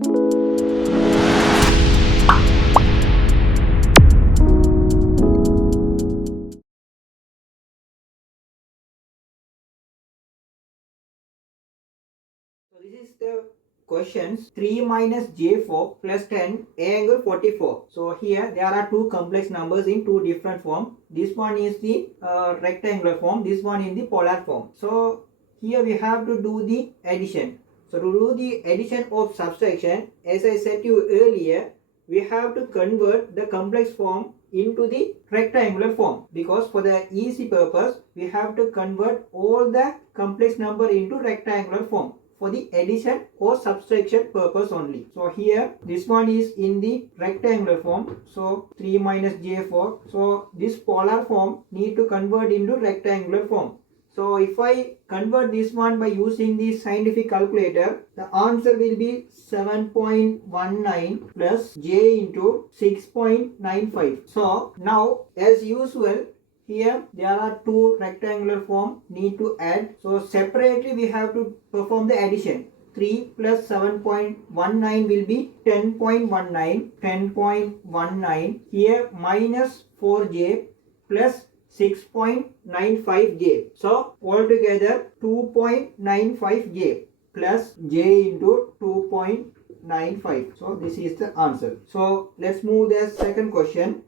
So this is the questions 3 minus j4 plus 10 angle 44. So here there are two complex numbers in two different form. This one is the rectangular form, this one in the polar form. So here we have to do the addition. So to do the addition of subtraction, as I said to you earlier, we have to convert the complex form into the rectangular form, because for the easy purpose we have to convert all the complex number into rectangular form for the addition or subtraction purpose only. So here this one is in the rectangular form, so 3 minus j4. So this polar form need to convert into rectangular form. So if I convert this one by using the scientific calculator, the answer will be 7.19 plus j into 6.95. So now as usual, here there are two rectangular form need to add. So separately we have to perform the addition. 3 plus 7.19 will be 10.19. 10.19. Here minus 4j plus 6.95j. So altogether 2.95j plus j into 2.95. So this is the answer. So let's move the second question.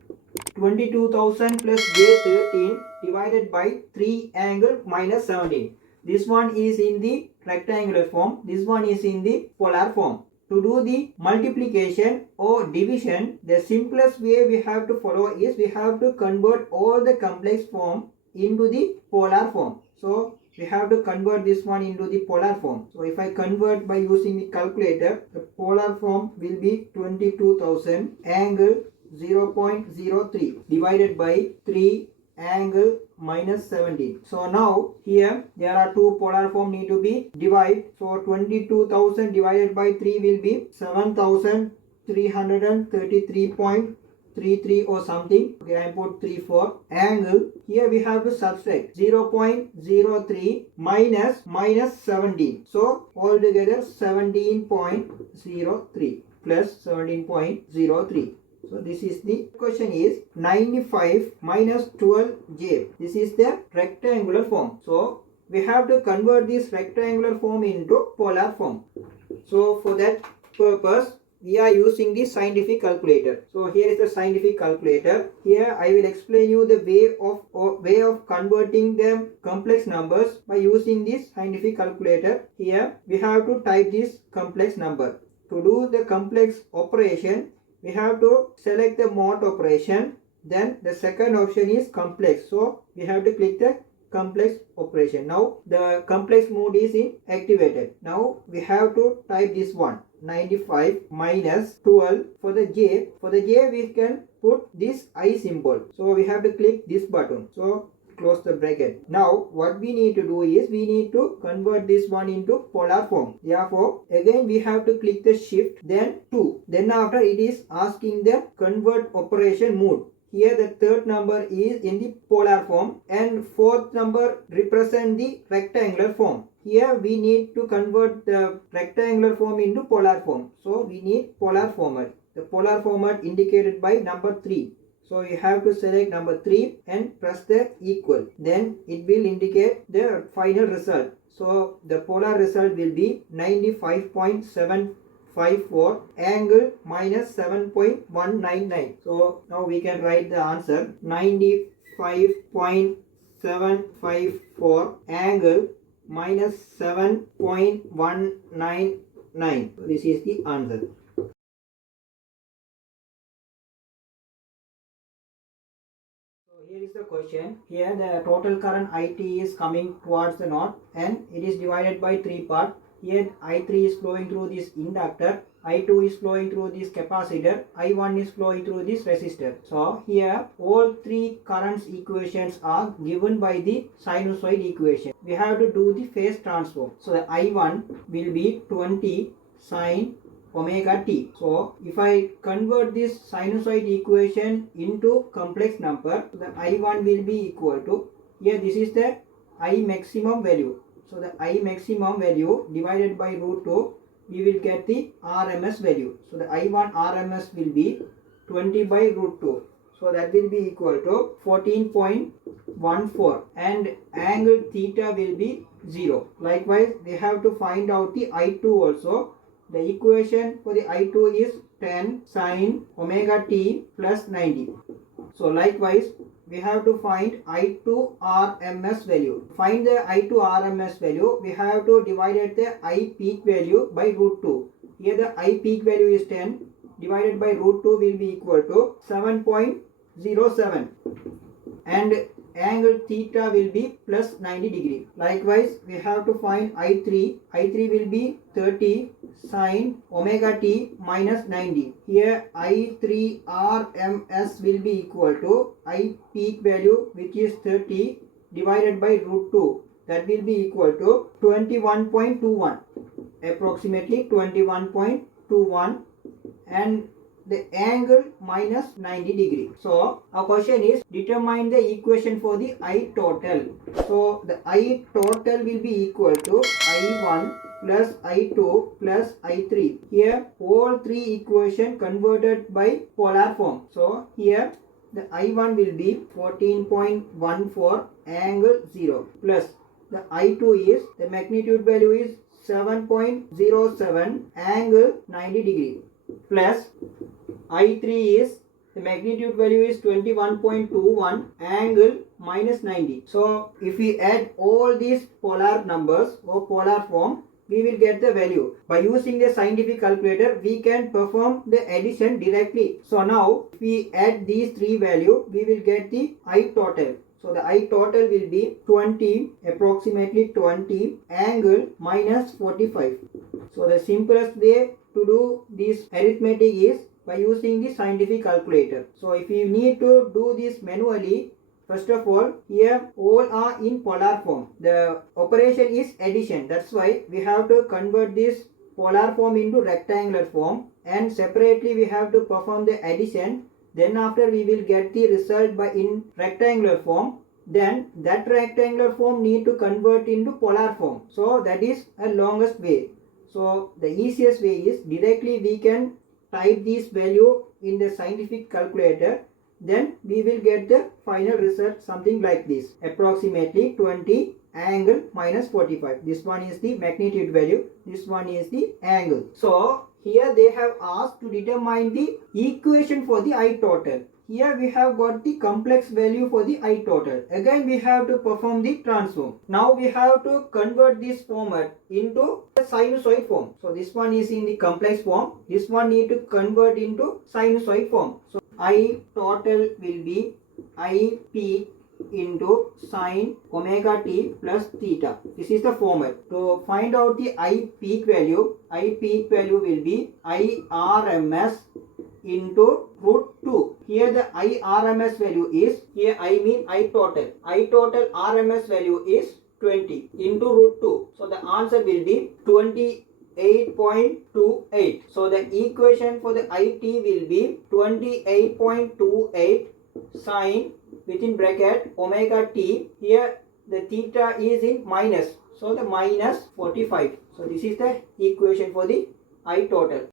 22,000 plus j13 divided by 3 angle minus 17. This one is in the rectangular form. This one is in the polar form. To do the multiplication or division, the simplest way we have to follow is we have to convert all the complex form into the polar form. So we have to convert this one into the polar form. So if I convert by using the calculator, the polar form will be 22,000 angle 0.03 divided by 3 angle minus 17. So now here there are two polar form need to be divided. So 22,000 divided by 3 will be 7,333.33 or something. Okay, I put 34 angle. Here we have to subtract 0.03 minus 17. So altogether 17.03 plus 17.03. So this is the question is 95 minus 12j. This is the rectangular form. So we have to convert this rectangular form into polar form. So for that purpose we are using the scientific calculator. So here is the scientific calculator. Here I will explain you the way of converting the complex numbers by using this scientific calculator. Here we have to type this complex number. To do the complex operation, we have to select the mod operation. Then the second option is complex. So we have to click the complex operation. Now the complex mode is activated. Now we have to type this one, 95 minus 12. For the j we can put this I symbol. So we have to click this button. So close the bracket. Now what we need to do is we need to convert this one into polar form. Therefore again we have to click the shift, then 2. Then after it is asking the convert operation mode. Here the third number is in the polar form and fourth number represent the rectangular form. Here we need to convert the rectangular form into polar form. So we need polar format. The polar format indicated by number 3. So you have to select number 3 and press the equal. Then it will indicate the final result. So the polar result will be 95.754 angle minus 7.199. So now we can write the answer 95.754 angle minus 7.199. So this is the answer. Here is the question. Here the total current IT is coming towards the north and it is divided by 3 parts. Here I3 is flowing through this inductor, I2 is flowing through this capacitor, I1 is flowing through this resistor. So here all 3 currents equations are given by the sinusoid equation. We have to do the phase transform. So the I1 will be 20 sine omega t. So if I convert this sinusoid equation into complex number, the I1 will be equal to, here this is the I maximum value. So the I maximum value divided by root 2 we will get the RMS value. So the I1 RMS will be 20 by root 2. So that will be equal to 14.14 and angle theta will be 0. Likewise, we have to find out the I2 also. The equation for the I2 is 10 sine omega t plus 90. So likewise, we have to find I2 RMS value. Find the I2 RMS value, we have to divide the I peak value by root 2. Here the I peak value is 10 divided by root 2 will be equal to 7.07 and angle theta will be plus 90 degree. Likewise, we have to find I3. I3 will be 30 sine omega t minus 90. Here I3 RMS will be equal to I peak value which is 30 divided by root 2. That will be equal to 21.21. Approximately 21.21 and the angle minus 90 degree. So our question is determine the equation for the I total. So the I total will be equal to I1 plus I2 plus I3. Here all three equation converted by polar form. So here the I1 will be 14.14 angle 0 plus the I2 is the magnitude value is 7.07 angle 90 degree plus I3 is the magnitude value is 21.21 angle minus 90. So if we add all these polar numbers or polar form, we will get the value. By using the scientific calculator, we can perform the addition directly. So now if we add these three values, we will get the I total. So the I total will be 20, approximately 20 angle minus 45. So the simplest way to do this arithmetic is by using the scientific calculator. So if you need to do this manually, first of all, here all are in polar form. The operation is addition. That's why we have to convert this polar form into rectangular form and separately we have to perform the addition. Then after we will get the result by in rectangular form. Then that rectangular form need to convert into polar form. So that is a longest way. So the easiest way is directly we can type this value in the scientific calculator, then we will get the final result something like this, approximately 20 angle minus 45. This one is the magnitude value, this one is the angle. So here they have asked to determine the equation for the I total. Here we have got the complex value for the I total. Again we have to perform the transform. Now we have to convert this format into the sinusoid form. So this one is in the complex form. This one need to convert into sinusoid form. So I total will be I peak into sine omega t plus theta. This is the format. To find out the I peak value will be I RMS into root 2. Here the I RMS value is, here I mean I total. I total RMS value is 20 into root 2. So the answer will be 28.28. So the equation for the IT will be 28.28 sine within bracket omega t. Here the theta is in minus. So the minus 45. So this is the equation for the I total.